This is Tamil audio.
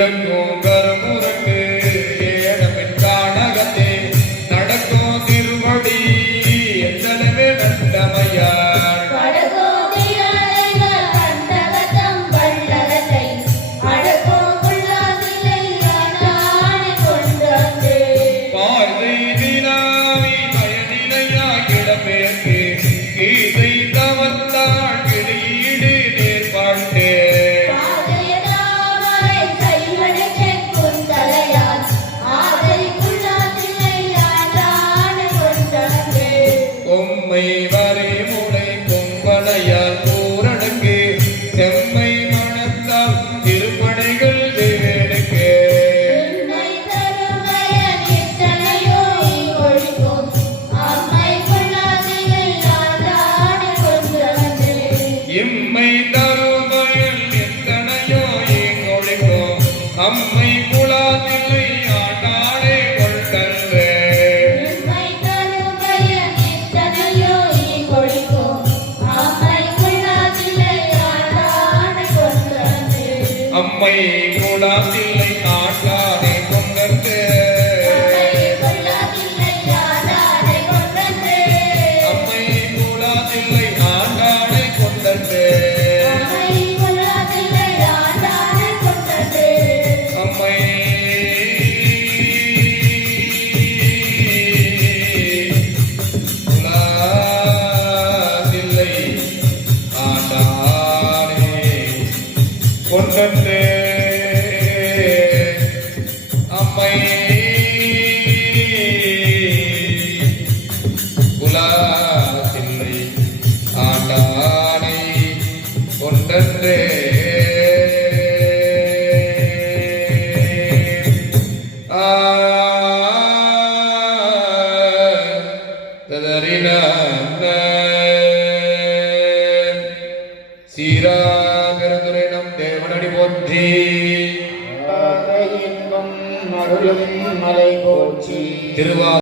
கிடக்கும் கருமுரட்டு ஏழமின் காணகத்தே நடக்கும் திருவடி எத்தனவே நண்டமையாள் வரை முனை பொம்பனையால் பூரனுக்கு செம்மை மணத்தால் திருப்படைகள் தேவனுக்கு இம்மை தருமயல் எத்தனையோ இங்கொழிக்கும் அம்மை குலாதில்லை ஆண்டாடே கொண்டல்வே அம்மை குலாதில்லை ஆண்டாடே கொண்டல்வே அம்மை குலாதில்லை ஆண்டாடே கொண்டல்வே அம்மை குலாதில்லை ஆண்டாடே கொண்டல்வே அம்மை குலாதில்லை ஆண்டாடே கொண்டல்வே சீராகருதுரை நம் தேவனடி போற்றி இன்பம் அருளும் மலை போற்றி திருவா